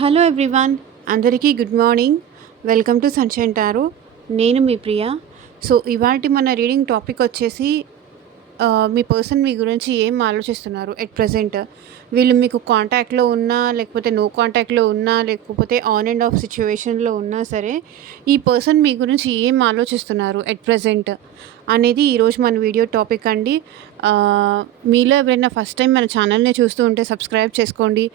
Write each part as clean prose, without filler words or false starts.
Hello everyone, అందరికీ good morning. Welcome to sunshine tarot. నేను మీ ప్రియ. So ఇవాల్టి మన రీడింగ్ టాపిక్ వచ్చేసి మీ పర్సన్ మీ గురించి ఏం ఆలోచిస్తున్నారు ఎట్ ప్రజెంట్. వీళ్ళు మీకు కాంటాక్ట్లో ఉన్నా, లేకపోతే నో కాంటాక్ట్లో ఉన్నా, లేకపోతే ఆన్ అండ్ ఆఫ్ సిచ్యువేషన్లో ఉన్నా సరే, ఈ పర్సన్ మీ గురించి ఏం ఆలోచిస్తున్నారు ఎట్ ప్రజెంట్ అనేది ఈరోజు మన వీడియో టాపిక్ అండి. మీలో ఎవరైనా ఫస్ట్ టైం మన ఛానల్ని చూస్తూ ఉంటే సబ్స్క్రైబ్ చేసుకోండి.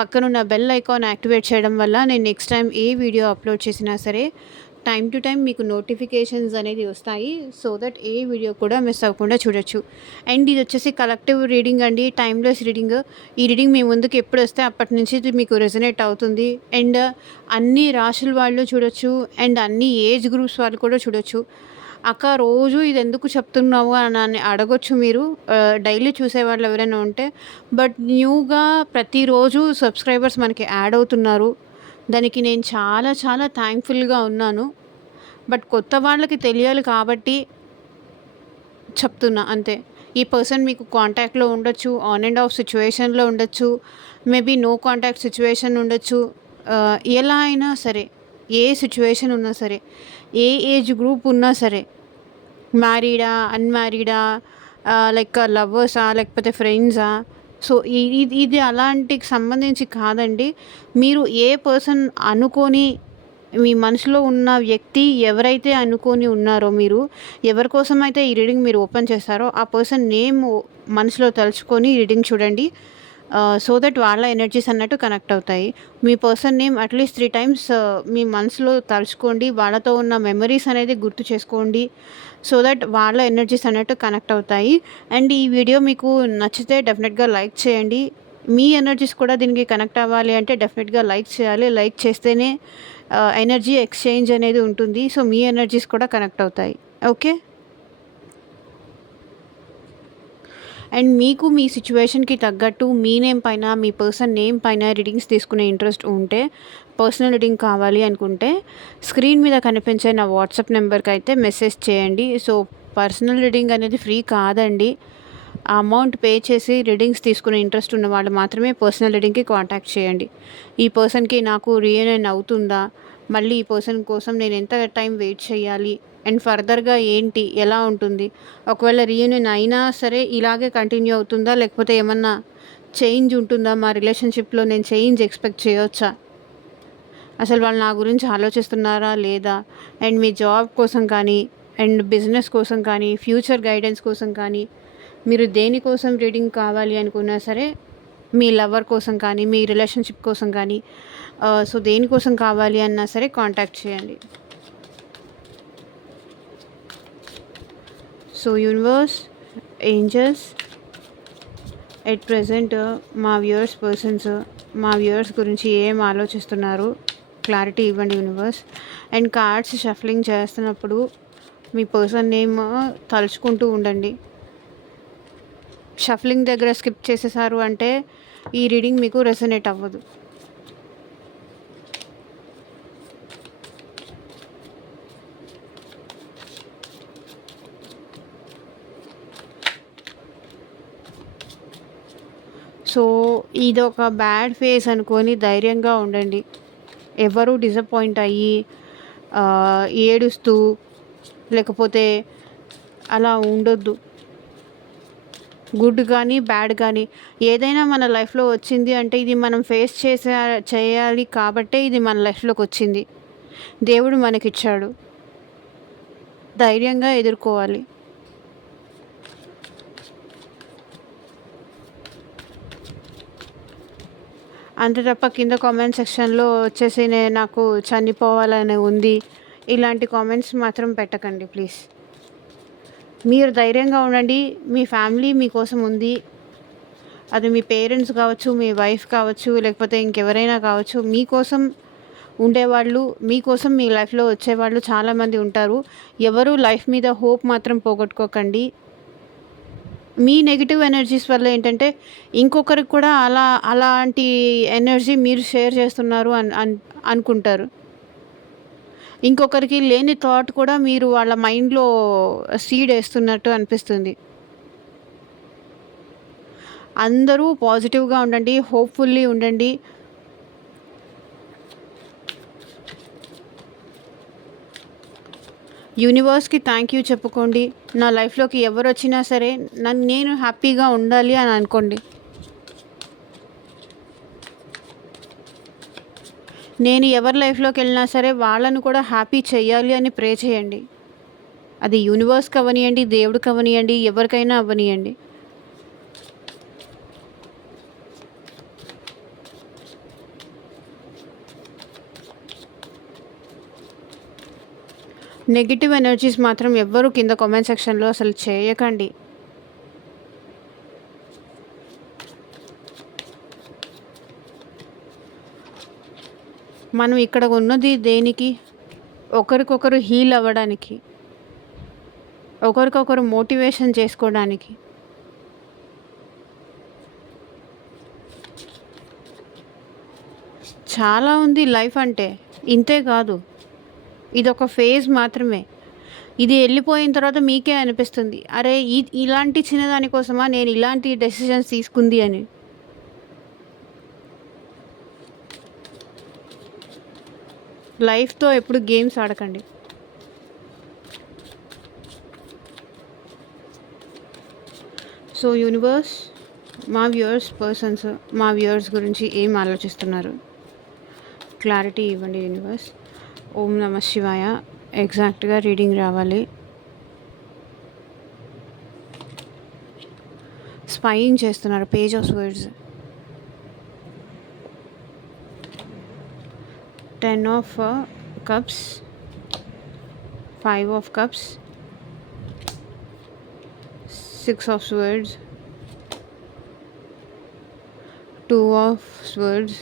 పక్కనున్న బెల్ ఐకాన్ యాక్టివేట్ చేయడం వల్ల నేను నెక్స్ట్ టైం ఏ వీడియో అప్లోడ్ చేసినా సరే టైం టు టైం మీకు నోటిఫికేషన్స్ అనేది వస్తాయి. సో దట్ ఏ వీడియో కూడా మిస్ అవ్వకుండా చూడొచ్చు. అండ్ ఇది వచ్చేసి కలెక్టివ్ రీడింగ్ అండి, టైమ్లెస్ రీడింగ్. ఈ రీడింగ్ మీ ముందుకు ఎప్పుడు వస్తే అప్పటి నుంచి ఇది మీకు రెజనేట్ అవుతుంది. అండ్ అన్ని రాశుల వాళ్ళు చూడొచ్చు, అండ్ అన్ని ఏజ్ గ్రూప్స్ వాళ్ళు కూడా చూడొచ్చు. అక్క రోజు ఇది ఎందుకు చెప్తున్నావు అని అడగొచ్చు మీరు, డైలీ చూసేవాళ్ళు ఎవరైనా ఉంటే. బట్ న్యూగా ప్రతిరోజు సబ్స్క్రైబర్స్ మనకి యాడ్ అవుతున్నారు. దానికి నేను చాలా చాలా థ్యాంక్ఫుల్గా ఉన్నాను. బట్ కొత్త వాళ్ళకి తెలియాలి కాబట్టి చెప్తున్నా అంతే. ఈ పర్సన్ మీకు కాంటాక్ట్లో ఉండొచ్చు, ఆన్ అండ్ ఆఫ్ సిచ్యువేషన్లో ఉండొచ్చు, మేబీ నో కాంటాక్ట్ సిచ్యువేషన్ ఉండొచ్చు. ఎలా అయినా సరే, ఏ సిచ్యువేషన్ ఉన్నా సరే, ఏ ఏజ్ గ్రూప్ ఉన్నా సరే, మ్యారీడా, అన్మ్యారీడా, లైక్ లవర్సా, లేకపోతే ఫ్రెండ్సా. సో ఇది అలాంటికి సంబంధించి కాదండి. మీరు ఏ పర్సన్ అనుకొని, మీ మనసులో ఉన్న వ్యక్తి ఎవరైతే అనుకొని ఉన్నారో, మీరు ఎవరి కోసం అయితే ఈ రీడింగ్ మీరు ఓపెన్ చేస్తారో ఆ పర్సన్ నేమ్ మనసులో తలుచుకొని రీడింగ్ చూడండి. సో దట్ వాళ్ళ ఎనర్జీస్ అన్నట్టు కనెక్ట్ అవుతాయి. మీ పర్సన్ నేమ్ అట్లీస్ట్ 3 టైమ్స్ మీ మనసులో తలుచుకోండి. వాళ్ళతో ఉన్న మెమరీస్ అనేది గుర్తు చేసుకోండి. సో దట్ వాళ్ళ ఎనర్జీస్ అన్నట్టు కనెక్ట్ అవుతాయి. అండ్ ఈ వీడియో మీకు నచ్చితే డెఫినెట్గా లైక్ చేయండి. మీ ఎనర్జీస్ కూడా దీనికి కనెక్ట్ అవ్వాలి అంటే డెఫినెట్గా లైక్ చేయాలి. లైక్ చేస్తేనే ఎనర్జీ ఎక్స్చేంజ్ అనేది ఉంటుంది. సో మీ ఎనర్జీస్ కూడా కనెక్ట్ అవుతాయి. ఓకే. అండ్ మీకు మీ సిచ్యువేషన్కి తగ్గట్టు మీ నేమ్ పైన, మీ పర్సన్ నేమ్ పైన రీడింగ్స్ తీసుకునే ఇంట్రెస్ట్ ఉంటే, పర్సనల్ రీడింగ్ కావాలి అనుకుంటే స్క్రీన్ మీద కనిపించే నా వాట్సాప్ నెంబర్కి అయితే మెసేజ్ చేయండి. సో పర్సనల్ రీడింగ్ అనేది ఫ్రీ కాదండి. ఆ అమౌంట్ పే చేసి రీడింగ్స్ తీసుకునే ఇంట్రెస్ట్ ఉన్న వాళ్ళు మాత్రమే పర్సనల్ రీడింగ్కి కాంటాక్ట్ చేయండి. ఈ పర్సన్కి నాకు రీయూనియన్ అవుతుందా, మళ్ళీ ఈ పర్సన్ కోసం నేను ఎంత టైం వెయిట్ చేయాలి, అండ్ ఫర్దర్గా ఏంటి, ఎలా ఉంటుంది, ఒకవేళ రీయూనియన్ అయినా సరే ఇలాగే కంటిన్యూ అవుతుందా, లేకపోతే ఏమన్నా చేంజ్ ఉంటుందా, మా రిలేషన్షిప్లో నేను చేంజ్ ఎక్స్పెక్ట్ చేయవచ్చా, అసలు వాళ్ళు నా గురించి ఆలోచిస్తున్నారా లేదా, అండ్ మీ జాబ్ కోసం కానీ, అండ్ బిజినెస్ కోసం కానీ, ఫ్యూచర్ గైడెన్స్ కోసం కానీ, మీరు దేనికోసం రీడింగ్ కావాలి అనుకున్నా సరే, మీ లవర్ కోసం కానీ, మీ రిలేషన్షిప్ కోసం కానీ, సో దేనికోసం కావాలి అన్నా సరే కాంటాక్ట్ చేయండి. So universe, angels, at present మా వ్యూవర్స్ గురించి ఏం ఆలోచిస్తున్నారు క్లారిటీ ఇవ్వండి యూనివర్స్. అండ్ కార్డ్స్ షఫ్లింగ్ చేస్తున్నప్పుడు మీ పర్సన్ నేమ్ తలుచుకుంటూ ఉండండి. షఫ్లింగ్ దగ్గర స్కిప్ చేసేసారు అంటే ఈ రీడింగ్ మీకు రెసనేట్ అవ్వదు. సో ఇది ఒక బ్యాడ్ ఫేస్ అనుకొని ధైర్యంగా ఉండండి. ఎవరు డిసప్పాయింట్ అయ్యి ఏడుస్తూ లేకపోతే అలా ఉండొద్దు. గుడ్ కానీ బ్యాడ్ కానీ ఏదైనా మన లైఫ్లో వచ్చింది అంటే ఇది మనం ఫేస్ చేయాలి కాబట్టే ఇది మన లైఫ్లోకి వచ్చింది. దేవుడు మనకిచ్చాడు, ధైర్యంగా ఎదుర్కోవాలి. అంతే తప్ప కింద కామెంట్ సెక్షన్లో వచ్చేసి నాకు చనిపోవాలని ఉంది ఇలాంటి కామెంట్స్ మాత్రం పెట్టకండి ప్లీజ్. మీరు ధైర్యంగా ఉండండి. మీ ఫ్యామిలీ మీకోసం ఉంది. అది మీ పేరెంట్స్ కావచ్చు, మీ వైఫ్ కావచ్చు, లేకపోతే ఇంకెవరైనా కావచ్చు. మీకోసం ఉండేవాళ్ళు, మీకోసం మీ లైఫ్లో వచ్చేవాళ్ళు చాలామంది ఉంటారు. ఎవరు లైఫ్ మీద హోప్ మాత్రం పోగొట్టుకోకండి. మీ నెగిటివ్ ఎనర్జీస్ వల్ల ఏంటంటే ఇంకొకరికి కూడా అలాంటి ఎనర్జీ మీరు షేర్ చేస్తున్నారు అనుకుంటారు. ఇంకొకరికి లేని థాట్ కూడా మీరు వాళ్ళ మైండ్లో సీడ్ వేస్తున్నట్టు అనిపిస్తుంది. అందరూ పాజిటివ్గా ఉండండి, హోప్ఫుల్లీ ఉండండి. యూనివర్స్‌కి థ్యాంక్ యూ చెప్పుకోండి. నా లైఫ్‌లోకి ఎవరొచ్చినా సరే నేను హ్యాపీగా ఉండాలి అని అనుకోండి. నేను ఎవరి లైఫ్‌లోకెళ్ళినా సరే వాళ్ళను కూడా హ్యాపీ చేయాలి అని ప్రే చేయండి. అది యూనివర్స్‌కి అవ్వనియండి, దేవుడికి అవ్వనియండి, ఎవరికైనా అవ్వనియండి. నెగెటివ్ ఎనర్జీస్ మాత్రం ఎవ్వరూ కింద కామెంట్ సెక్షన్‌లో అసలు చేయకండి. మనం ఇక్కడ ఉన్నది దేనికి? ఒకరికొకరు హీల్ అవ్వడానికి. ఒకరికొకరు మోటివేషన్ చేసుకోవడానికి. చాలా ఉంది లైఫ్ అంటే. ఇంతే కాదు. ఇదొక ఫేజ్ మాత్రమే. ఇది వెళ్ళిపోయిన తర్వాత మీకే అనిపిస్తుంది, అరే ఇలాంటి చిన్నదాని కోసమా నేను ఇలాంటి డెసిషన్స్ తీసుకుంది అని. లైఫ్తో ఎప్పుడు గేమ్స్ ఆడకండి. సో యూనివర్స్, మా వ్యూవర్స్ గురించి ఏం ఆలోచిస్తున్నారు? క్లారిటీ ఇవ్వండి యూనివర్స్. ఓం నమ శివాయ. ఎగ్జాక్ట్గా రీడింగ్ రావాలి. స్పైయింగ్ చేస్తున్నారు. Page of words, 10 of cups, 5 of cups, 6 of swords, 2 of swords,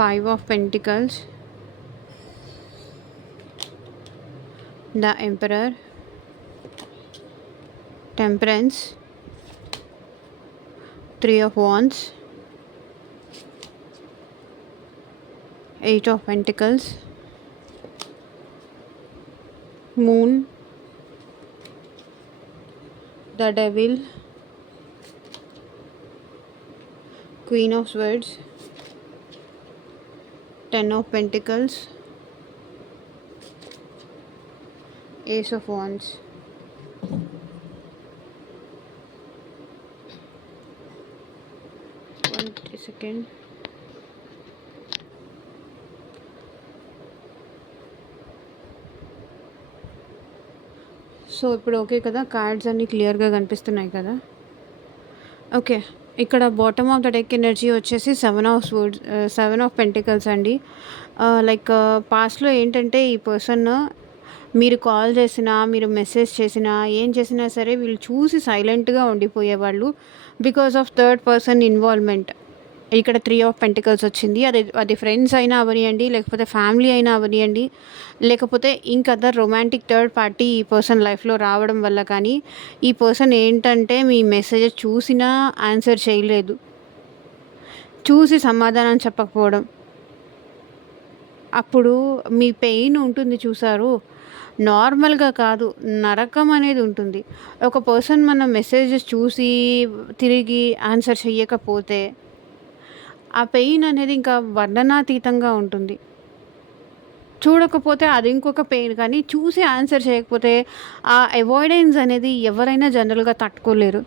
5 of pentacles, the emperor, temperance, 3 of wands, 8 of pentacles, moon, the devil, queen of swords, 10 of pentacles, ace of wands. One second. So ఇప్పుడు okay కదా? Cards అన్నీ క్లియర్గా కనిపిస్తున్నాయి కదా? Okay. ఇక్కడ bottom of the deck energy వచ్చేసి 7 of pentacles అండి. Like పాస్ట్లో ఏంటంటే ఈ పర్సన్ మీరు కాల్ చేసినా, మీరు మెసేజ్ చేసినా, ఏం చేసినా సరే వీళ్ళు చూసి సైలెంట్గా ఉండిపోయేవాళ్ళు. Because of third person involvement. ఇక్కడ 3 ఆఫ్ పెంటికల్స్ వచ్చింది. అది ఫ్రెండ్స్ అయినా అవనియండి, లేకపోతే ఫ్యామిలీ అయినా అవనియండి, లేకపోతే ఇంకదర్ రొమాంటిక్ థర్డ్ పార్టీ ఈ పర్సన్ లైఫ్లో రావడం వల్ల కానీ, ఈ పర్సన్ ఏంటంటే మీ మెసేజెస్ చూసినా ఆన్సర్ చేయలేదు, చూసి సమాధానం చెప్పకపోవడం. అప్పుడు మీ పెయిన్ ఉంటుంది చూసారు, నార్మల్గా కాదు, నరకం అనేది ఉంటుంది. ఒక పర్సన్ మన మెసేజెస్ చూసి తిరిగి ఆన్సర్ చెయ్యకపోతే ఆ పెయిన్ అనేది ఇంకా వర్ణనాతీతంగా ఉంటుంది. చూడకపోతే అది ఇంకొక పెయిన్, కానీ చూసి ఆన్సర్ చేయకపోతే ఆ అవాయిడెన్స్ అనేది ఎవరైనా జనరల్గా తట్టుకోలేరు.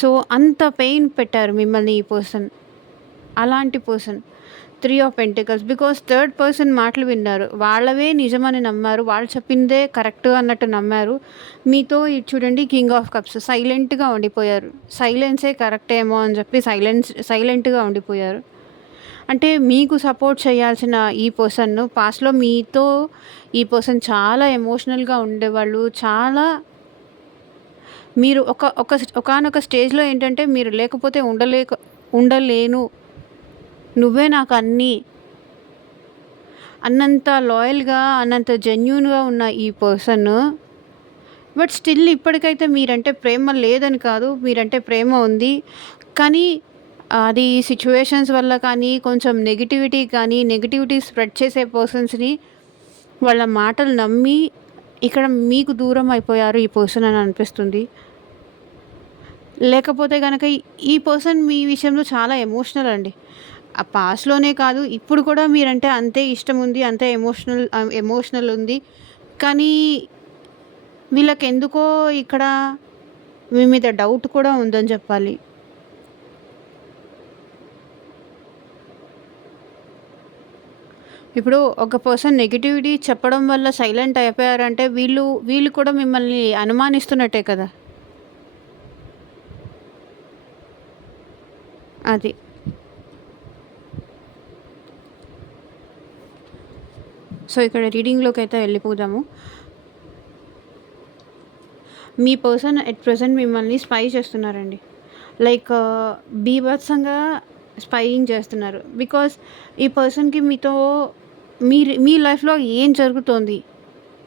సో అంత పెయిన్ పెట్టారు మిమ్మల్ని ఈ పర్సన్. అలాంటి person 3 of pentacles. Because third person మాటలు విన్నారు, వాళ్ళవే నిజమని నమ్మారు, వాళ్ళు చెప్పిందే కరెక్ట్ అన్నట్టు నమ్మారు. మీతో ఇది చూడండి, కింగ్ ఆఫ్ కప్స్, సైలెంట్గా ఉండిపోయారు. సైలెన్సే కరెక్ట్ ఏమో అని చెప్పి సైలెంట్గా ఉండిపోయారు. అంటే మీకు సపోర్ట్ చేయాల్సిన ఈ పర్సన్ పాస్ట్లో మీతో ఈ పర్సన్ చాలా ఎమోషనల్గా ఉండేవాళ్ళు. చాలా మీరు ఒకానొక స్టేజ్లో ఏంటంటే మీరు లేకపోతే ఉండలేను, నువ్వే నాకు అన్నీ అన్నంత లాయల్గా, అన్నంత జెన్యూన్గా ఉన్న ఈ పర్సన్. బట్ స్టిల్ ఇప్పటికైతే మీరంటే ప్రేమ లేదని కాదు, మీరంటే ప్రేమ ఉంది. కానీ అది సిచ్యువేషన్స్ వల్ల కానీ, కొంచెం నెగిటివిటీ స్ప్రెడ్ చేసే పర్సన్స్ని వాళ్ళ మాటలు నమ్మి ఇక్కడ మీకు దూరం అయిపోయారు ఈ పర్సన్ అని అనిపిస్తుంది. లేకపోతే కనుక ఈ పర్సన్ మీ విషయంలో చాలా ఎమోషనల్ అండి. ఆ పాస్ట్‌లోనే కాదు, ఇప్పుడు కూడా మీరంటే అంతే ఇష్టం ఉంది. అంతే ఎమోషనల్ ఉంది. కానీ వీళ్ళకెందుకో ఇక్కడ మీ మీద డౌట్ కూడా ఉందని చెప్పాలి. ఇప్పుడు ఒక పర్సన్ నెగటివిటీ చెప్పడం వల్ల సైలెంట్ అయిపోయారంటే వీళ్ళు కూడా మిమ్మల్ని అనుమానిస్తున్నట్టే కదా! అది. సో, ఇక్కడ రీడింగ్‌లోకైతే వెళ్ళిపోదాము. మీ పర్సన్ ఎట్ ప్రెజెంట్ మిమ్మల్ని స్పై చేస్తున్నారండి. లైక్ బీభత్సంగా స్పైయింగ్ చేస్తున్నారు. బికాజ్ ఈ పర్సన్‌కి మీతో మీ లైఫ్‌లో ఏం జరుగుతోంది?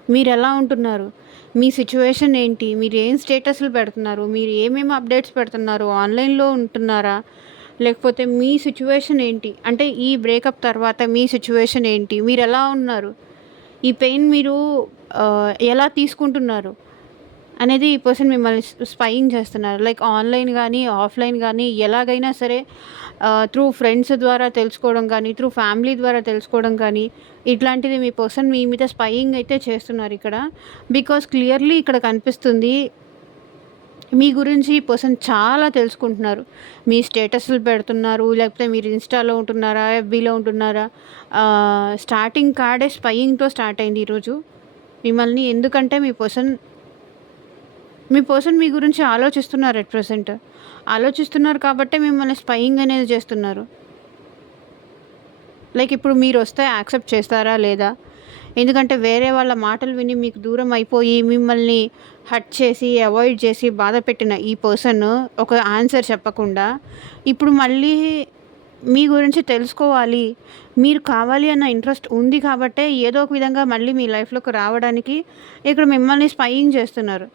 మీరెలా ఉంటున్నారు? మీ సిట్యుయేషన్ ఏంటి? మీరేం స్టేటస్‌లు పెడుతున్నారు? మీరు ఏమేమి అప్డేట్స్ పెడుతున్నారు? ఆన్‌లైన్‌లో ఉంటున్నారా? లేకపోతే మీ సిట్యుయేషన్ ఏంటి? అంటే ఈ బ్రేకప్ తర్వాత మీ సిట్యుయేషన్ ఏంటి? మీరెలా ఉన్నారు? ఈ పెయిన్ మీరు ఎలా తీసుకుంటున్నారు? అనేది ఈ పర్సన్ మిమ్మల్ని స్పైయింగ్ చేస్తున్నారు. లైక్ ఆన్‌లైన్ గానీ, ఆఫ్‌లైన్ గానీ ఎలాగైనా సరే త్రూ ఫ్రెండ్స్ ద్వారా తెలుసుకోవడం గానీ, త్రూ ఫ్యామిలీ ద్వారా తెలుసుకోవడం గానీ, ఇట్లాంటిది మీ పర్సన్ మీ మీద స్పైయింగ్ అయితే చేస్తున్నారిక్కడ. బికాజ్ క్లియర్‌లీ ఇక్కడ కనిపిస్తుంది. మీ గురించి ఈ పర్సన్ చాలా తెలుసుకుంటున్నారు. మీ స్టేటస్‌లు పెడుతున్నారు. లేకపోతే మీరు ఇన్‌స్టాలో ఉంటున్నారా? ఎఫ్‌బీలో ఉంటున్నారా? స్టార్టింగ్ కార్డే స్పైయింగ్‌తో స్టార్ట్ అయింది ఈరోజు. మిమ్మల్ని ఎందుకంటే మీ పర్సన్ మీ గురించి ఆలోచిస్తున్నారు ఎట్ ప్రెజెంట్. ఆలోచిస్తున్నారు కాబట్టే మిమ్మల్ని స్పైయింగ్ అనేది చేస్తున్నారు. లైక్ ఇప్పుడు మీరొస్తే యాక్సెప్ట్ చేస్తారా? లేదా? ఎందుకంటే వేరే వాళ్ళ మాటలు విని మీకు దూరం అయిపోయి, మిమ్మల్ని హర్ట్ చేసి, అవాయిడ్ చేసి, బాధపెట్టిన ఈ పర్సన్ ఒక ఆన్సర్ చెప్పకుండా, ఇప్పుడు మళ్ళీ మీ గురించి తెలుసుకోవాలి, మీరు కావాలి అన్న ఇంట్రెస్ట్ ఉంది కాబట్టే ఏదో ఒక విధంగా మళ్ళీ మీ లైఫ్‌లోకి రావడానికి ఇక్కడ మిమ్మల్ని స్పైయింగ్ చేస్తున్నారు.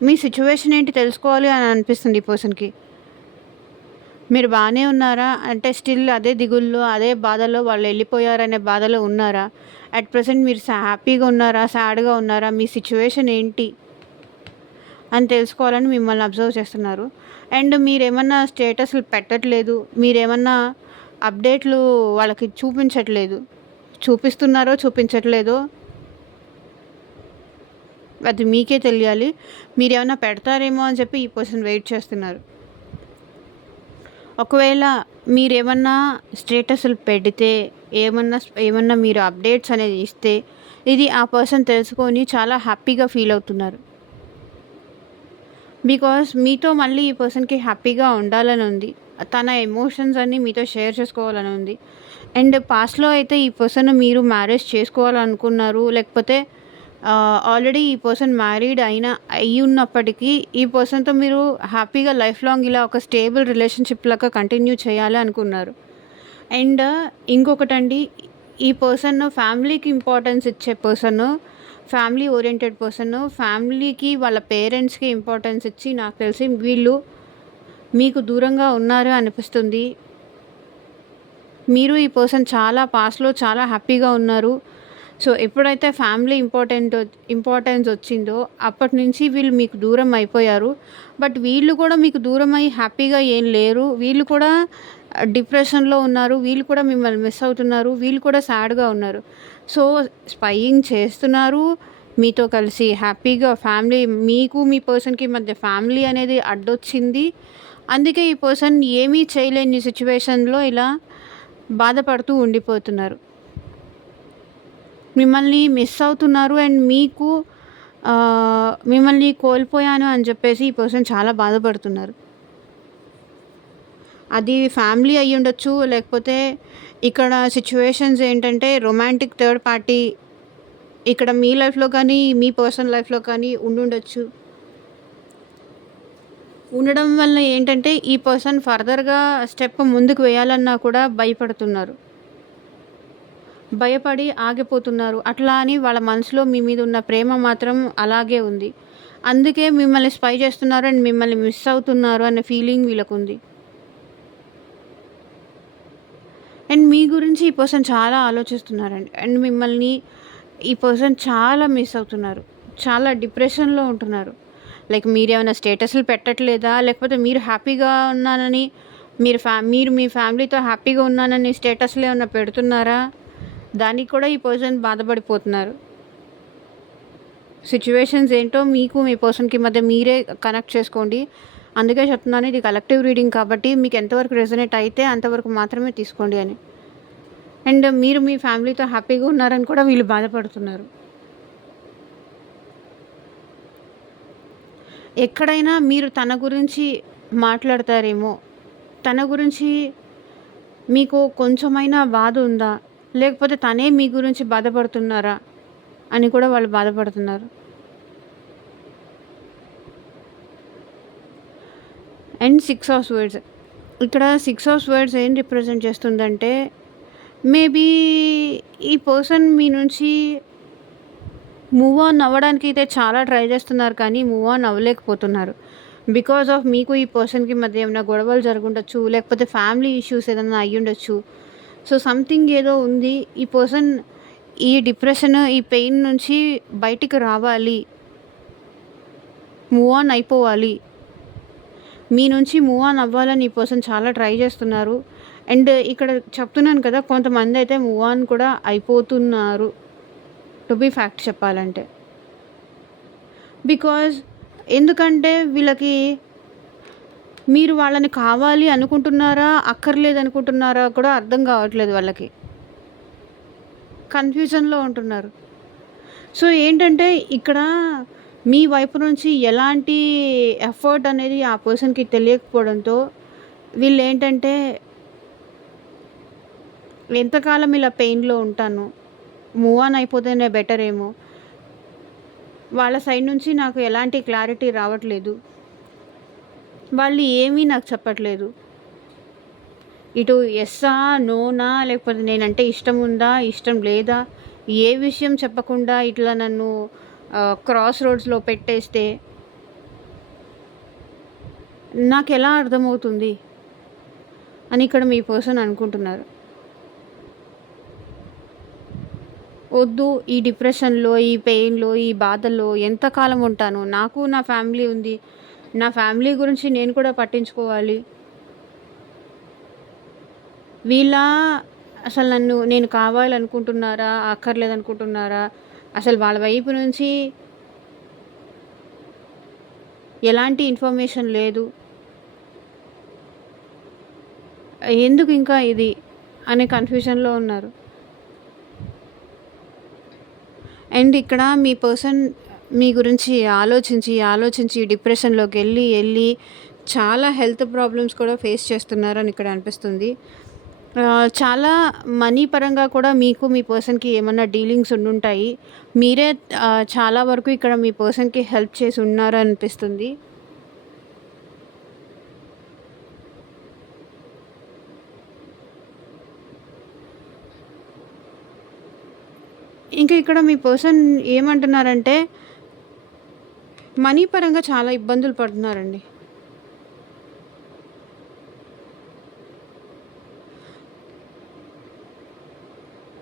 మీ సిట్యుయేషన్ ఏంటి తెలుసుకోవాలి అని అనిపిస్తుంది ఈ పర్సన్‌కి. మీరు బానే ఉన్నారా? అంటే స్టిల్ అదే దిగుల్లో, అదే బాధలో వాళ్ళెళ్ళిపోయారనే బాధలో ఉన్నారా? అట్ ప్రెజెంట్ మీరు హ్యాపీగా ఉన్నారా? సాడ్‌గా ఉన్నారా? మీ సిట్యుయేషన్ ఏంటి? అని తెలుసుకోవాలని మిమ్మల్ని అబ్జర్వ్ చేస్తున్నారు. అండ్ మీరేమన్నా స్టేటస్‌లు పెట్టట్లేదు. మీరేమన్నా అప్డేట్‌లు వాళ్ళకి చూపించట్లేదు. చూపిస్తున్నారో, చూపించట్లేదో అది మీకే తెలియాలి. మీరేమన్నా పెడతారేమో అని చెప్పి ఈ పర్సన్ వెయిట్ చేస్తున్నారు. ఒకవేళ మీరేమన్నా స్టేటస్‌లు పెడితే, ఏమన్నా మీరు అప్డేట్స్ అనేది ఇస్తే, ఇది ఆ పర్సన్ తెలుసుకొని చాలా హ్యాపీగా ఫీల్ అవుతున్నారు. బికాజ్ మీతో మళ్ళీ ఈ పర్సన్‌కి హ్యాపీగా ఉండాలని ఉంది. తన ఎమోషన్స్ అన్నీ మీతో షేర్ చేసుకోవాలని ఉంది. అండ్ పాస్ట్‌లో అయితే ఈ పర్సన్ మీరు మ్యారేజ్ చేసుకోవాలనుకున్నారు. లేకపోతే ఆల్రెడీ ఈ పర్సన్ మ్యారీడ్ అయ్యున్నప్పటికీ ఈ పర్సన్‌తో మీరు హ్యాపీగా లైఫ్ లాంగ్ ఇలా ఒక స్టేబుల్ రిలేషన్‌షిప్ లాగా కంటిన్యూ చేయాలి అనుకున్నారు. అండ్ ఇంకొకటండి, ఈ పర్సన్ ఫ్యామిలీకి ఇంపార్టెన్స్ ఇచ్చే పర్సన్, ఫ్యామిలీ ఓరియెంటెడ్ పర్సన్, ఫ్యామిలీకి వాళ్ళ పేరెంట్స్‌కి ఇంపార్టెన్స్ ఇచ్చి నాకు తెలిసి వీళ్ళు మీకు దూరంగా ఉన్నారు అనిపిస్తుంది. మీరు ఈ పర్సన్ చాలా పాస్ట్‌లో చాలా హ్యాపీగా ఉన్నారు. సో, ఎప్పుడైతే ఫ్యామిలీ ఇంపార్టెన్స్ వచ్చిందో అప్పటినుంచి వీళ్ళు మీకు దూరం అయిపోయారు. బట్ వీళ్ళు కూడా మీకు దూరమై హ్యాపీగా ఏం లేరు. వీళ్ళు కూడా డిప్రెషన్‌లో ఉన్నారు. వీళ్ళు కూడా మిమ్మల్ని మిస్ అవుతున్నారు. వీళ్ళు కూడా సాడ్‌గా ఉన్నారు. సో, స్పైయింగ్ చేస్తున్నారు. మీతో కలిసి హ్యాపీగా మీకు మీ పర్సన్‌కి మధ్య ఫ్యామిలీ అనేది అడ్డొచ్చింది. అందుకే ఈ పర్సన్ ఏమీ చేయలేని సిట్యుయేషన్‌లో ఇలా బాధపడుతూ ఉండిపోతున్నారు. మిమ్మల్ని మిస్ అవుతున్నారు. అండ్ మిమ్మల్ని కోల్పోయాను అని చెప్పేసి ఈ పర్సన్ చాలా బాధపడుతున్నారు. అది ఫ్యామిలీ అయ్యుండొచ్చు. లేకపోతే ఇక్కడ సిట్యుయేషన్స్ ఏంటంటే రొమాంటిక్ థర్డ్ పార్టీ ఇక్కడ మీ లైఫ్‌లో కానీ, మీ పర్సనల్ లైఫ్‌లో కానీ ఉండుండొచ్చు. ఉండడం వల్ల ఏంటంటే ఈ పర్సన్ ఫర్దర్‌గా స్టెప్ ముందుకు వేయాలన్నా కూడా భయపడుతున్నారు. భయపడి ఆగిపోతున్నారు. అట్లా అని వాళ్ళ మనసులో మీ మీద ఉన్న ప్రేమ మాత్రం అలాగే ఉంది. అందుకే మిమ్మల్ని స్పై చేస్తున్నారు అండ్ మిమ్మల్ని మిస్ అవుతున్నారు అనే ఫీలింగ్ వీళ్ళకుంది. అండ్ మీ గురించి ఈ పర్సన్ చాలా ఆలోచిస్తున్నారండి. అండ్ మిమ్మల్ని ఈ పర్సన్ చాలా మిస్ అవుతున్నారు. చాలా డిప్రెషన్‌లో ఉంటున్నారు. లైక్ మీరేమైనా స్టేటస్‌లు పెట్టట్లేదా? లేకపోతే మీరు హ్యాపీగా ఉన్నానని మీరు మీ ఫ్యామిలీతో హ్యాపీగా ఉన్నానని స్టేటస్‌లో ఏమన్నా పెడుతున్నారా? దానికి కూడా ఈ పర్సన్ బాధపడిపోతున్నారు. సిట్యుయేషన్స్ ఏంటో మీకు మీ పర్సన్‌కి మధ్య మీరే కనెక్ట్ చేసుకోండి. అందుకే చెప్తున్నాను, ఇది కలెక్టివ్ రీడింగ్ కాబట్టి మీకు ఎంతవరకు రెజొనేట్ అయితే అంతవరకు మాత్రమే తీసుకోండి అని. అండ్ మీరు మీ ఫ్యామిలీతో హ్యాపీగా ఉన్నారని కూడా వీళ్ళు బాధపడుతున్నారు. ఎక్కడైనా మీరు తన గురించి మాట్లాడతారేమో, తన గురించి మీకు కొంచెమైనా బాధ ఉందా? లేకపోతే తనే మీ గురించి బాధపడుతున్నారా? అని కూడా వాళ్ళు బాధపడుతున్నారు. And 6 of swords. ఇక్కడ 6 ఆఫ్ స్వర్డ్స్ ఏం రిప్రజెంట్ చేస్తుందంటే, మేబీ ఈ పర్సన్ మీ నుంచి మూవ్ ఆన్ అవ్వడానికి అయితే చాలా ట్రై చేస్తున్నారు, కానీ మూవ్ ఆన్ అవ్వలేకపోతున్నారు. బికాస్ ఆఫ్ మీకు ఈ పర్సన్‌కి మధ్య ఏమైనా గొడవలు జరుగుండొచ్చు, లేకపోతే ఫ్యామిలీ ఇష్యూస్ ఏదన్నా అయ్యుండొచ్చు. సో, సంథింగ్ ఏదో ఉంది. ఈ పర్సన్ ఈ డిప్రెషన్, ఈ పెయిన్ నుంచి బయటికి రావాలి. మూవ్ ఆన్ అయిపోవాలి. మీ నుంచి మూవ్ ఆన్ అవ్వాలని ఈ పర్సన్ చాలా ట్రై చేస్తున్నారు. అండ్ ఇక్కడ చెప్తున్నాను కదా, కొంతమందయితే మూవ్ ఆన్ కూడా అయిపోతున్నారు. టు బీ ఫ్యాక్ట్ చెప్పాలంటే. బికాజ్ ఎందుకంటే వీళ్ళకి మీరు వాళ్ళని కావాలి అనుకుంటున్నారా? అక్కర్లేదనుకుంటున్నారా కూడా అర్థం కావట్లేదు వాళ్ళకి. కన్‌ఫ్యూజన్‌లో ఉంటున్నారు. సో, ఏంటంటే ఇక్కడ మీ వైపు నుంచి ఎలాంటి ఎఫర్ట్ అనేది ఆ పర్సన్‌కి తెలియకపోవడంతో వీళ్ళేంటంటే, ఎంతకాలం ఇలా పెయిన్‌లో ఉంటాను, మూవ్ ఆన్ అయిపోతేనే బెటరేమో, వాళ్ళ సైడ్ నుంచి నాకు ఎలాంటి క్లారిటీ రావట్లేదు, వాళ్ళు ఏమీ నాకు చెప్పట్లేదు. ఇటు యెస్సా? నోనా? లేకపోతే నేనంటే ఇష్టం ఉందా? ఇష్టం లేదా? ఏ విషయం చెప్పకుండా ఇట్లా నన్ను క్రాస్ రోడ్స్‌లో పెట్టేస్తే నాకెలా అర్థమవుతుంది అని ఇక్కడ మీ పర్సన్ అనుకుంటున్నారు. వద్దు, ఈ డిప్రెషన్‌లో, ఈ పెయిన్‌లో, ఈ బాధల్లో ఎంతకాలం ఉంటాను? నాకు నా ఫ్యామిలీ ఉంది. నా ఫ్యామిలీ గురించి నేను కూడా పట్టించుకోవాలి. వీళ్ళ అసలు నేను కావాలనుకుంటున్నారా? అక్కర్లేదనుకుంటున్నారా? అసలు వాళ్ళ వైపు నుంచి ఎలాంటి ఇన్ఫర్మేషన్ లేదు. ఎందుకు ఇంకా ఇది అనే కన్‌ఫ్యూజన్‌లో ఉన్నారు. అండ్ ఇక్కడ మీ పర్సన్ మీ గురించి ఆలోచించి డిప్రెషన్‌లోకెళ్ళి చాలా హెల్త్ ప్రాబ్లమ్స్ కూడా ఫేస్ చేస్తున్నారని ఇక్కడ అనిపిస్తుంది. చాలా మనీ పరంగా కూడా మీకు మీ పర్సన్‌కి ఏమన్నా డీలింగ్స్ ఉండుంటాయి. మీరే చాలా వరకు ఇక్కడ మీ పర్సన్‌కి హెల్ప్ చేసి ఉన్నారు అనిపిస్తుంది. ఇంకా ఇక్కడ మీ పర్సన్ ఏమంటున్నారంటే, మనీ పరంగా చాలా ఇబ్బందులు పడుతున్నారండి.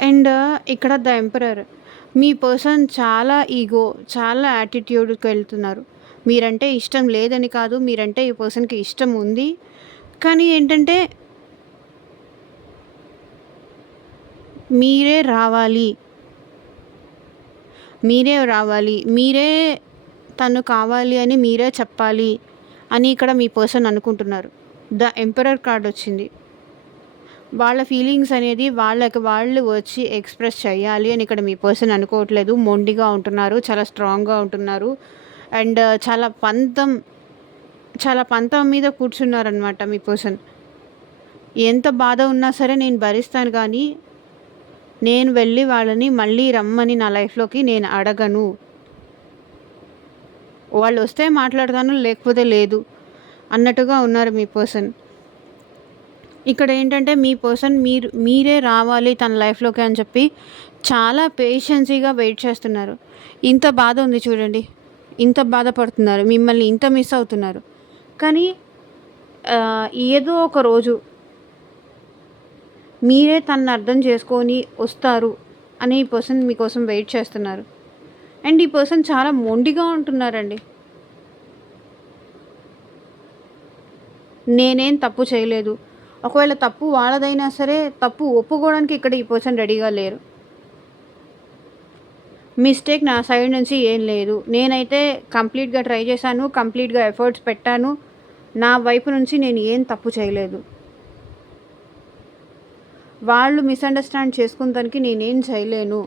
అండ్ ఇక్కడ ద ఎంపరర్. మీ పర్సన్ చాలా ఈగో, చాలా యాటిట్యూడ్‌కి వెళ్తున్నారు. మీరంటే ఇష్టం లేదని కాదు, మీరంటే ఈ పర్సన్‌కి ఇష్టం ఉంది. కానీ ఏంటంటే, మీరే రావాలి. మీరే తను కావాలి అని మీరే చెప్పాలి అని ఇక్కడ మీ పర్సన్ అనుకుంటున్నారు. ద ఎంపరర్ కార్డ్ వచ్చింది. వాళ్ళ ఫీలింగ్స్ అనేది వాళ్ళకి వాళ్ళు వచ్చి ఎక్స్‌ప్రెస్ చేయాలి అని ఇక్కడ మీ పర్సన్ అనుకోవట్లేదు. మొండిగా ఉంటున్నారు. చాలా స్ట్రాంగ్‌గా ఉంటున్నారు. అండ్ చాలా పంతం మీద కూర్చున్నారనమాట మీ పర్సన్. ఎంత బాధ ఉన్నా సరే నేను భరిస్తాను కానీ, నేను వెళ్ళి వాళ్ళని మళ్ళీ రమ్మని నా లైఫ్‌లోకి నేను అడగను. వాళ్ళొస్తే మాట్లాడతాను, లేకపోతే లేదు అన్నట్టుగా ఉన్నారు మీ పర్సన్. ఇక్కడ ఏంటంటే మీ పర్సన్ మీరే రావాలి తన లైఫ్‌లోకి అని చెప్పి చాలా పేషెన్సీగా వెయిట్ చేస్తున్నారు. ఇంత బాధ ఉంది చూడండి. ఇంత బాధపడుతున్నారు. మిమ్మల్ని ఇంత మిస్ అవుతున్నారు. కానీ ఏదో ఒక రోజు మీరే తనని అర్థం చేసుకొని వస్తారు అని ఈ పర్సన్ మీకోసం వెయిట్ చేస్తున్నారు. అండ్ ఈ పర్సన్ చాలా మొండిగా ఉంటున్నారండి. నేనేం తప్పు చేయలేదు. ఒకవేళ తప్పు వాళ్ళదైనా సరే, తప్పు ఒప్పుకోవడానికి ఇక్కడ ఈ పర్సన్ రెడీగా లేరు. మిస్టేక్ నా సైడ్ నుంచి ఏం లేదు. నేనైతే కంప్లీట్‌గా ట్రై చేశాను. కంప్లీట్‌గా ఎఫర్ట్స్ పెట్టాను. నా వైపు నుంచి నేను ఏం తప్పు చేయలేదు. వాళ్ళు మిస్‌అండర్‌స్టాండ్ చేసుకున్న దానికి నేనేం చేయలేను.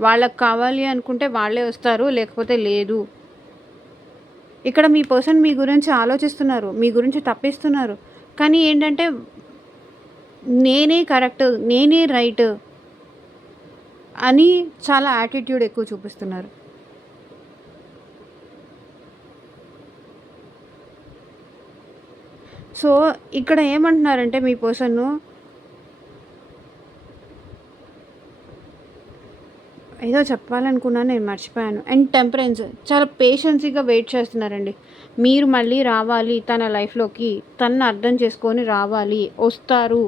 వాళ్ళకి కావాలి అనుకుంటే వాళ్ళే వస్తారు. లేకపోతే లేదు. ఇక్కడ మీ పర్సన్ మీ గురించి ఆలోచిస్తున్నారు. మీ గురించి తప్పిస్తున్నారు. కానీ ఏంటంటే నేనే కరెక్ట్, నేనే రైట్ అని చాలా యాటిట్యూడ్ ఎక్కువ చూపిస్తున్నారు. సో, ఇక్కడ ఏమంటున్నారంటే మీ పర్సను ఏదో చెప్పాలనుకున్నాను, నేను మర్చిపోయాను. అండ్ టెంపరెన్స్ చాలా పేషెన్సీగా వెయిట్ చేస్తున్నారండి. మీరు మళ్ళీ రావాలి తన లైఫ్‌లోకి, తనని అర్థం చేసుకొని రావాలి, వస్తారు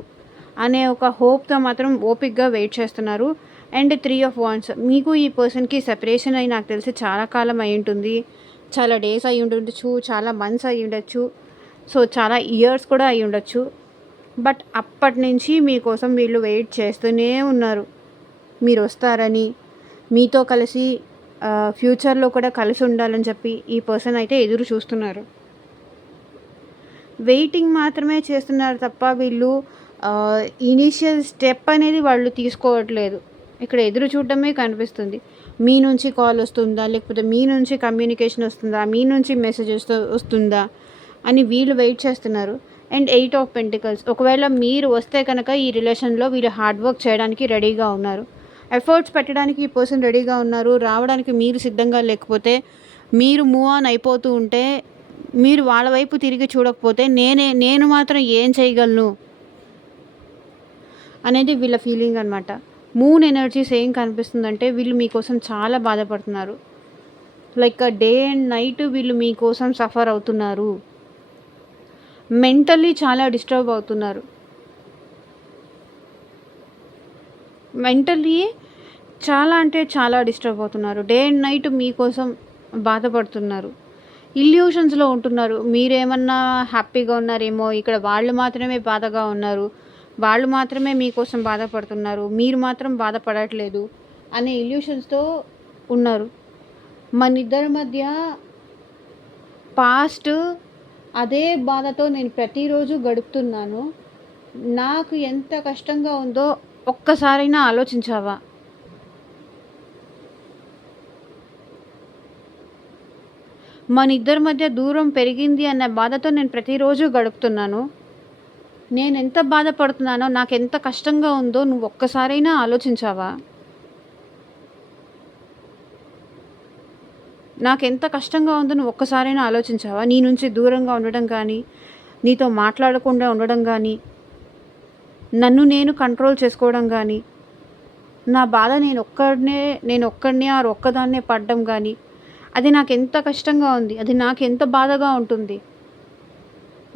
అనే ఒక హోప్‌తో మాత్రం ఓపికగా వెయిట్ చేస్తున్నారు. అండ్ 3 ఆఫ్ వాండ్స్ మీకు ఈ పర్సన్‌కి సెపరేషన్ అయ్యి నాకు తెలిసి చాలా కాలం అయ్యుంటుంది. చాలా డేస్ అయ్యుండొచ్చు, చాలా మంత్స్ అయ్యుండొచ్చు. సో, చాలా ఇయర్స్ కూడా అయ్యుండొచ్చు. బట్ అప్పటినుంచి మీకోసం వీళ్ళు వెయిట్ చేస్తూనే ఉన్నారు. మీరొస్తారని, మీతో కలిసి ఫ్యూచర్‌లో కూడా కలిసి ఉండాలని చెప్పి ఈ పర్సన్ అయితే ఎదురు చూస్తున్నారు. వెయిటింగ్ మాత్రమే చేస్తున్నారు తప్ప వీళ్ళు ఇనీషియల్ స్టెప్ అనేది వాళ్ళు తీసుకోవట్లేదు. ఇక్కడ ఎదురు చూడడమే కనిపిస్తుంది. మీ నుంచి కాల్ వస్తుందా? లేకపోతే మీ నుంచి కమ్యూనికేషన్ వస్తుందా? మీ నుంచి మెసేజెస్ వస్తుందా? అని వీళ్ళు వెయిట్ చేస్తున్నారు. అండ్ 8 ఆఫ్ పెంటికల్స్ ఒకవేళ మీరు వస్తే కనుక ఈ రిలేషన్‌లో వీళ్ళు హార్డ్ వర్క్ చేయడానికి రెడీగా ఉన్నారు. ఎఫర్ట్స్ పెట్టడానికి ఈ పర్సన్ రెడీగా ఉన్నారు. రావడానికి మీరు సిద్ధంగా లేకపోతే, మీరు మూవ్ ఆన్ అయిపోతూ ఉంటే, మీరు వాళ్ళ వైపు తిరిగి చూడకపోతే నేను మాత్రం ఏం చేయగలను అనేది వీళ్ళ ఫీలింగ్ అనమాట. మూన్ ఎనర్జీస్ ఏం కనిపిస్తుందంటే వీళ్ళు మీకోసం చాలా బాధపడుతున్నారు. లైక్ డే అండ్ నైట్ వీళ్ళు మీకోసం సఫర్ అవుతున్నారు. మెంటల్లీ చాలా డిస్టర్బ్ అవుతున్నారు. మెంటల్లీ చాలా అంటే చాలా డిస్టర్బ్ అవుతున్నారు. డే అండ్ నైట్ మీకోసం బాధపడుతున్నారు. ఇల్యూషన్స్‌లో ఉంటున్నారు. మీరేమన్నా హ్యాపీగా ఉన్నారేమో, ఇక్కడ వాళ్ళు మాత్రమే బాధగా ఉన్నారు. వాళ్ళు మాత్రమే మీకోసం బాధపడుతున్నారు. మీరు మాత్రం బాధపడట్లేదు అనే ఇల్యూషన్స్‌తో ఉన్నారు. మనిద్దరి మధ్య పాస్ట్ అదే బాధతో నేను ప్రతిరోజు గడుపుతున్నాను. నాకు ఎంత కష్టంగా ఉందో ఒక్కసారైనా ఆలోచించావా? మనిద్దరి మధ్య దూరం పెరిగింది అన్న బాధతో నేను ప్రతిరోజు గడుపుతున్నాను. నేనెంత బాధపడుతున్నానో, నాకెంత కష్టంగా ఉందో నువ్వు ఒక్కసారైనా ఆలోచించావా? నాకెంత కష్టంగా ఉందో నువ్వు ఒక్కసారైనా ఆలోచించావా? నీ నుంచి దూరంగా ఉండడం కానీ, నీతో మాట్లాడకుండా ఉండడం కానీ, నన్ను నేను కంట్రోల్ చేసుకోవడం కానీ, నా బాధ నేనొక్కడినే ఆర్ ఒక్కదాన్నే పడడం కానీ, అది నాకెంత కష్టంగా ఉంది. అది నాకెంత బాధగా ఉంటుంది.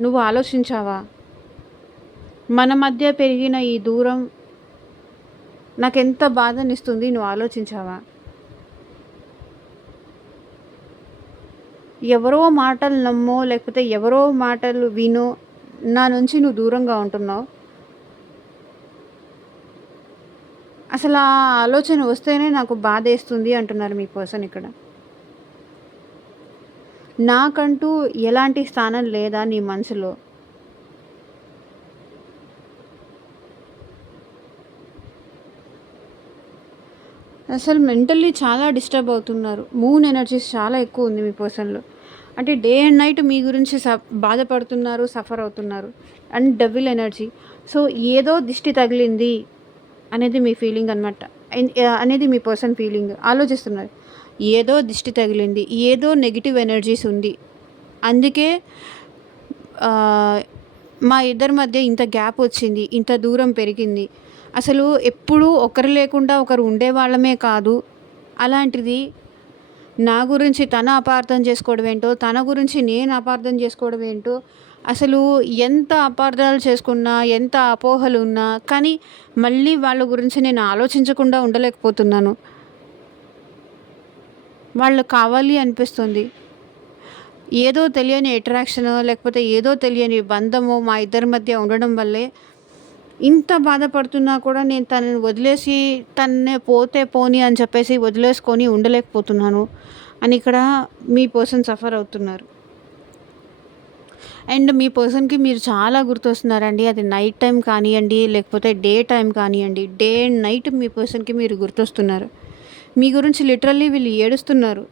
నువ్వు ఆలోచించావా? మన మధ్య పెరిగిన ఈ దూరం నాకెంత బాధనిస్తుంది నువ్వు ఆలోచించావా? ఎవరో మాటలు నమ్మో, లేకపోతే ఎవరో మాటలు వినో నా నుంచి నువ్వు దూరంగా ఉంటున్నావు. అసలు ఆ ఆలోచన వస్తేనే నాకు బాధేస్తుంది అంటున్నారు మీ పర్సన్ ఇక్కడ. నాకంటూ ఎలాంటి స్థానం లేదా నీ మనసులో? అసలు మెంటల్లీ చాలా డిస్టర్బ్ అవుతున్నారు. మూన్ ఎనర్జీస్ చాలా ఎక్కువ ఉంది మీ పర్సన్‌లో. అంటే డే అండ్ నైట్ మీ గురించి బాధపడుతున్నారు, సఫర్ అవుతున్నారు. And devil energy. సో, ఏదో దిష్టి తగిలింది అనేది మీ ఫీలింగ్ అనమాట. అనేది మీ పర్సన్ ఫీలింగ్. ఆలోచిస్తున్నారు. ఏదో దిష్టి తగిలింది. ఏదో నెగెటివ్ ఎనర్జీస్ ఉంది. అందుకే మా ఇద్దరి మధ్య ఇంత గ్యాప్ వచ్చింది. ఇంత దూరం పెరిగింది. అసలు ఎప్పుడూ ఒకరు లేకుండా ఒకరు ఉండేవాళ్ళమే కాదు. అలాంటిది నా గురించి తన అపార్థం చేసుకోవడం ఏంటో, తన గురించి నేను అపార్థం చేసుకోవడం ఏంటో, అసలు ఎంత అపార్థాలు చేసుకున్నా, ఎంత అపోహలున్నా కానీ మళ్ళీ వాళ్ళ గురించి నేను ఆలోచించకుండా ఉండలేకపోతున్నాను. వాళ్ళు కావాలి అనిపిస్తుంది. ఏదో తెలియని అట్రాక్షనో, లేకపోతే ఏదో తెలియని బంధమో మా ఇద్దరి మధ్య ఉండడం వల్లే ఇంత బాధపడుతున్నా కూడా నేను తనని వదిలేసి తన్నే పోతే పోనీ అని చెప్పేసి వదిలేసుకొని ఉండలేకపోతున్నాను అని ఇక్కడ మీ పర్సన్ సఫర్ అవుతున్నారు. అండ్ మీ పర్సన్‌కి మీరు చాలా గుర్తొస్తున్నారండి. అది నైట్ టైమ్ కానియ్యండి, లేకపోతే డే టైమ్ కానియ్యండి. డే అండ్ నైట్ మీ పర్సన్‌కి మీరు గుర్తొస్తున్నారు. మీ గురించి లిటరల్లీ వీళ్ళు ఏడుస్తున్నారు.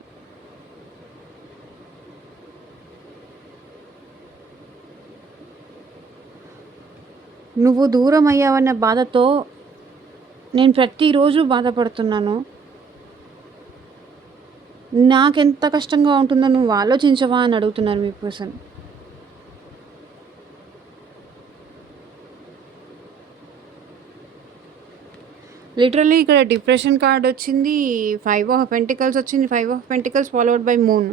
నువ్వు దూరం అయ్యావన్న బాధతో నేను ప్రతిరోజు బాధపడుతున్నాను. నాకెంత కష్టంగా ఉంటుందో నువ్వు ఆలోచించవా అని అడుగుతున్నారు మీ పర్సన్. లిటరల్లీ ఇక్కడ డిప్రెషన్ కార్డ్ వచ్చింది. 5 ఆఫ్ పెంటికల్స్ వచ్చింది. 5 of pentacles followed by moon.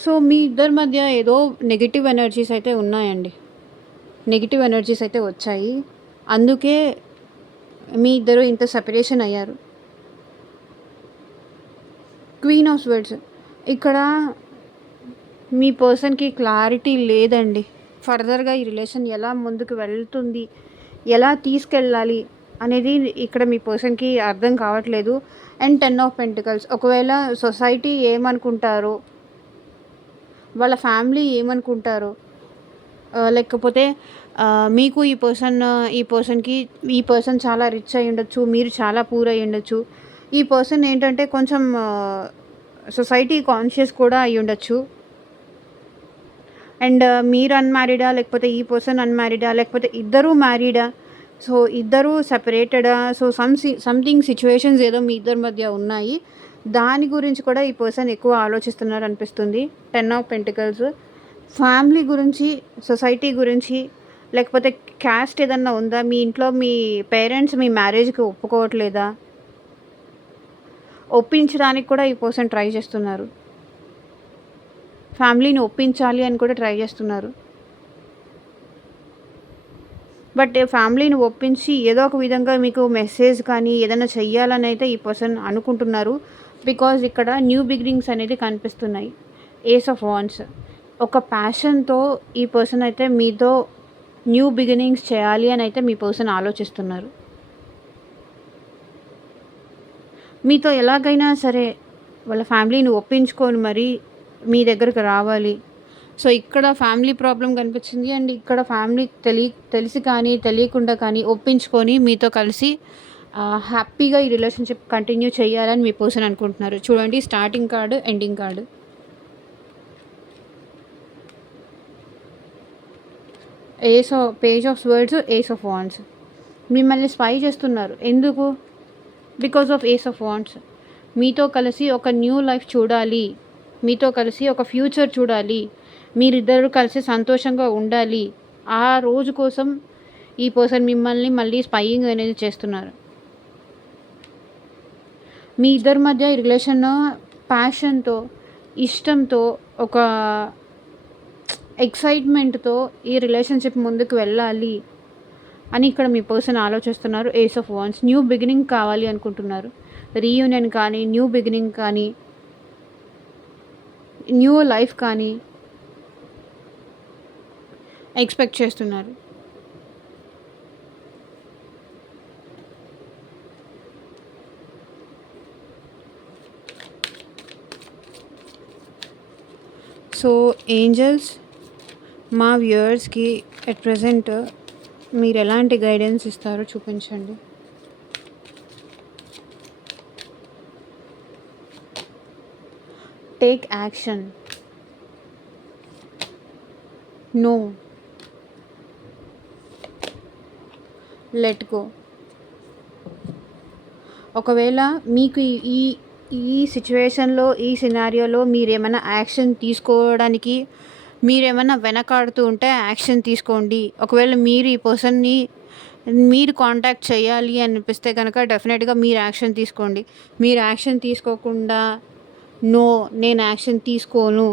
So మీ ఇద్దరి మధ్య ఏదో నెగిటివ్ ఎనర్జీస్ అయితే ఉన్నాయండి. నెగిటివ్ ఎనర్జీస్ అయితే వచ్చాయి. అందుకే మీ ఇద్దరు ఇంత సెపరేషన్ అయ్యారు. క్వీన్ ఆఫ్ స్వర్డ్స్ ఇక్కడ మీ పర్సన్‌కి క్లారిటీ లేదండి. ఫర్దర్‌గా ఈ రిలేషన్ ఎలా ముందుకు వెళ్తుంది, ఎలా తీసుకెళ్ళాలి అనేది ఇక్కడ మీ పర్సన్‌కి అర్థం కావట్లేదు. అండ్ 10 ఆఫ్ పెంటికల్స్ ఒకవేళ సొసైటీ ఏమనుకుంటారో, వాళ్ళ ఫ్యామిలీ ఏమనుకుంటారో, లేకపోతే మీకు ఈ పర్సన్‌కి ఈ పర్సన్ చాలా రిచ్ అయ్యి ఉండొచ్చు. మీరు చాలా పూర్ అయ్యి ఉండొచ్చు. ఈ పర్సన్ ఏంటంటే కొంచెం సొసైటీ కాన్షియస్ కూడా అయ్యి ఉండొచ్చు. అండ్ మీరు అన్‌మ్యారీడా, లేకపోతే ఈ పర్సన్ అన్‌మ్యారీడా, లేకపోతే ఇద్దరూ మ్యారీడా, సో ఇద్దరూ సెపరేటెడా, సో సంథింగ్ సిచ్యువేషన్స్ ఏదో మీ ఇద్దరి మధ్య ఉన్నాయి. దాని గురించి కూడా ఈ పర్సన్ ఎక్కువ ఆలోచిస్తున్నారు అనిపిస్తుంది. 10 ఆఫ్ పెంటికల్స్ ఫ్యామిలీ గురించి, సొసైటీ గురించి, లేకపోతే క్యాస్ట్ ఏదన్నా ఉందా, మీ ఇంట్లో మీ పేరెంట్స్ మీ మ్యారేజ్‌కి ఒప్పుకోవట్లేదా, ఒప్పించడానికి కూడా ఈ పర్సన్ ట్రై చేస్తున్నారు. ఫ్యామిలీని ఒప్పించాలి అని కూడా ట్రై చేస్తున్నారు. బట్ ఫ్యామిలీని ఒప్పించి ఏదో ఒక విధంగా మీకు మెసేజ్ కానీ ఏదైనా చెయ్యాలని అయితే ఈ పర్సన్ అనుకుంటున్నారు. బికాజ్ ఇక్కడ న్యూ బిగినింగ్స్ అనేది కనిపిస్తున్నాయి. ఏస్ ఆఫ్ వాండ్స్ ఒక ప్యాషన్‌తో ఈ పర్సన్ అయితే మీతో న్యూ బిగినింగ్స్ చేయాలి అని అయితే మీ పర్సన్ ఆలోచిస్తున్నారు. మీతో ఎలాగైనా సరే వాళ్ళ ఫ్యామిలీని ఒప్పించుకొని మరి మీ దగ్గరకు రావాలి. సో ఇక్కడ ఫ్యామిలీ ప్రాబ్లం కనిపించింది. అండ్ ఇక్కడ ఫ్యామిలీ తెలిసి కానీ తెలియకుండా కానీ ఒప్పించుకొని మీతో కలిసి హ్యాపీగా ఈ రిలేషన్షిప్ కంటిన్యూ చేయాలని మీ పర్సన్ అనుకుంటున్నారు. చూడండి, starting card, ending card. Page of swords, ace of wands. మిమ్మల్ని స్పై చేస్తున్నారు. ఎందుకు? Because of ace of wands. మీతో కలిసి ఒక న్యూ లైఫ్ చూడాలి, మీతో కలిసి ఒక ఫ్యూచర్ చూడాలి, మీరిద్దరూ కలిసి సంతోషంగా ఉండాలి. ఆ రోజు కోసం ఈ పర్సన్ మిమ్మల్ని మళ్ళీ స్పైయింగ్ అనేది చేస్తున్నారు. మీ ఇద్దరి మధ్య ఈ రిలేషన్ ప్యాషన్తో, ఇష్టంతో, ఒక ఎక్సైట్మెంట్తో ఈ రిలేషన్షిప్ ముందుకు వెళ్ళాలి అని ఇక్కడ మీ పర్సన్ ఆలోచిస్తున్నారు. Ace of wands. New beginning కావాలి అనుకుంటున్నారు. రీయూనియన్ కానీ, న్యూ బిగినింగ్ కానీ, న్యూ లైఫ్ కానీ ఎక్స్పెక్ట్ చేస్తున్నారు. సో ఏంజల్స్, మా వ్యూవర్స్కి అట్ ప్రజెంట్ మీరు ఎలాంటి గైడెన్స్ ఇస్తారో చూపించండి. Take action. No. Let go. ఒకవేళ మీకు ఈ ఈ సిచ్యువేషన్లో, ఈ సినారియోలో మీరేమైనా యాక్షన్ తీసుకోవడానికి మీరేమైనా వెనకాడుతూ ఉంటే యాక్షన్ తీసుకోండి. ఒకవేళ మీరు ఈ పర్సన్ని మీరు కాంటాక్ట్ చేయాలి అనిపిస్తే కనుక డెఫినెట్గా మీరు యాక్షన్ తీసుకోండి. మీరు యాక్షన్ తీసుకోకుండా నో, నేను యాక్షన్ తీసుకోను,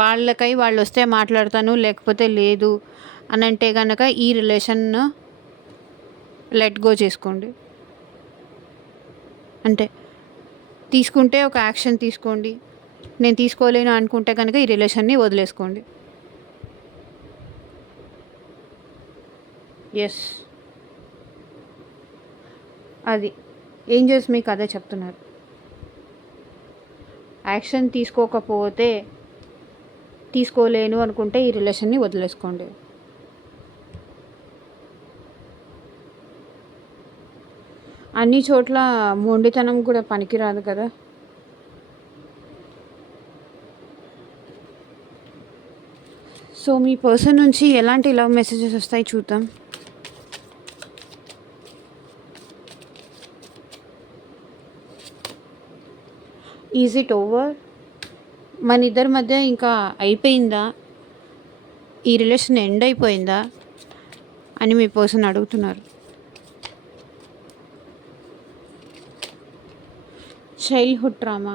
వాళ్ళకై వాళ్ళు వస్తే మాట్లాడతాను, లేకపోతే లేదు అని అంటే కనుక ఈ రిలేషన్ లెట్ గో చేసుకోండి. అంటే తీసుకుంటే ఒక యాక్షన్ తీసుకోండి. నేను తీసుకోలేను అనుకుంటే కనుక ఈ రిలేషన్ని వదిలేసుకోండి. యెస్. అది. ఏంజెల్స్ మీకు అదే చెప్తున్నారు. యాక్షన్ తీసుకోలేను అనుకుంటే ఈ రిలేషన్ని వదిలేసుకోండి. అన్ని చోట్ల మొండితనం కూడా పనికిరాదు కదా! సో, మీ పర్సన్ నుంచి ఎలాంటి లవ్ మెసేజెస్ వస్తాయి చూద్దాం. Is it over? మన ఇద్దరి మధ్య ఇంకా అయిపోయిందా? ఈ రిలేషన్ ఎండ్ అయిపోయిందా అని మీ పర్సన్ అడుగుతున్నారు. చైల్డ్‌హుడ్ ట్రామా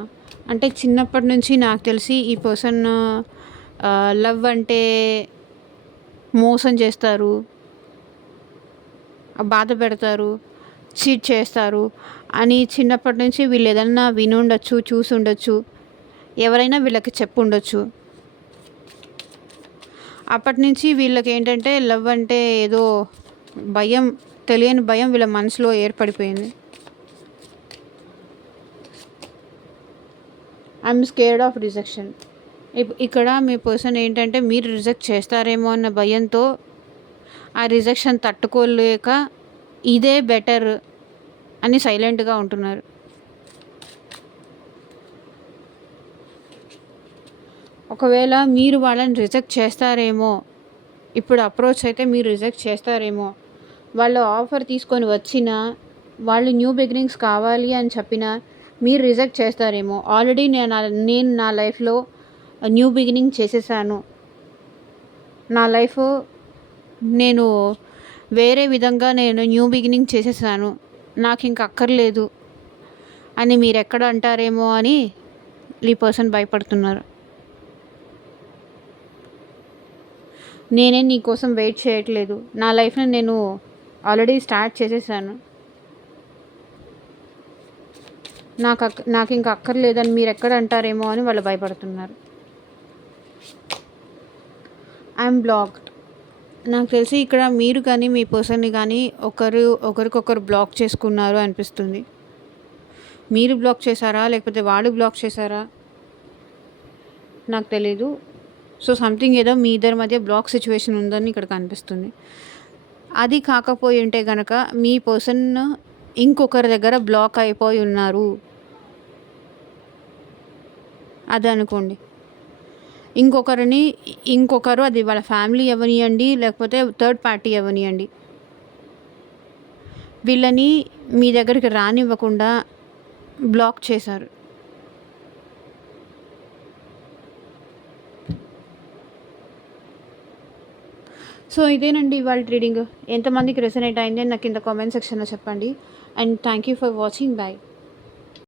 అంటే చిన్నప్పటి నుంచి నాకు తెలిసి ఈ పర్సన్ లవ్ అంటే మోసం చేస్తారు, బాధ పెడతారు, చీట్ చేస్తారు అని చిన్నప్పటి నుంచి వీళ్ళు ఏదన్నా వినుండొచ్చు, చూసుండొచ్చు, ఎవరైనా వీళ్ళకి చెప్పుండొచ్చు. అప్పటి నుంచి వీళ్ళకి ఏంటంటే లవ్ అంటే ఏదో భయం, తెలియని భయం వీళ్ళ మనసులో ఏర్పడిపోయింది. I'm scared of rejection. ఇక్కడ మీ పర్సన్ ఏంటంటే మీరు రిజెక్ట్ చేస్తారేమో అన్న భయంతో ఆ రిజెక్షన్ తట్టుకోలేక ఇదే బెటర్ అని సైలెంట్గా ఉంటున్నారు. ఒకవేళ మీరు వాళ్ళని రిజెక్ట్ చేస్తారేమో, ఇప్పుడు అప్రోచ్ అయితే మీరు రిజెక్ట్ చేస్తారేమో, వాళ్ళు ఆఫర్ తీసుకొని వచ్చినా, వాళ్ళు న్యూ బిగినింగ్స్ కావాలి అని చెప్పినా మీరు రిజెక్ట్ చేస్తారేమో. ఆల్రెడీ నేను నా లైఫ్లో న్యూ బిగినింగ్ చేసేసాను, నా లైఫ్ నేను వేరే విధంగా నేను న్యూ బిగినింగ్ చేసేసాను, నాకు ఇంక అక్కర్లేదు అని మీరు ఎక్కడ అంటారేమో అని ఈ పర్సన్ భయపడుతున్నారు. నేనే నీకోసం వెయిట్ చేయట్లేదు, నా లైఫ్ని నేను ఆల్రెడీ స్టార్ట్ చేసేసాను, నాకు ఇంక అక్కర్లేదని మీరు ఎక్కడ అంటారేమో అని వాళ్ళు భయపడుతున్నారు. I'm blocked. నాకు తెలిసి ఇక్కడ మీరు కానీ మీ పర్సన్ని కానీ ఒకరికొకరు బ్లాక్ చేసుకున్నారు అనిపిస్తుంది. మీరు బ్లాక్ చేశారా లేకపోతే వాడు బ్లాక్ చేశారా నాకు తెలీదు. సో సంథింగ్ ఏదో మీ ఇద్దరి మధ్య బ్లాక్ సిచ్యువేషన్ ఉందని ఇక్కడ కనిపిస్తుంది. అది కాకపోయి ఉంటే కనుక మీ పర్సన్ ఇంకొకరి దగ్గర బ్లాక్ అయిపోయి ఉన్నారు అది అనుకోండి. ఇంకొకరు అది వాళ్ళ ఫ్యామిలీ అవనియండి లేకపోతే థర్డ్ పార్టీ అవనియండి, వీళ్ళని మీ దగ్గరికి రానివ్వకుండా బ్లాక్ చేశారు. సో ఇదేనండి ఇవాళ రీడింగ్. ఎంతమందికి రెసనేట్ అయింది అని నాకు కింద కామెంట్ సెక్షన్లో చెప్పండి. And thank you for watching. Bye.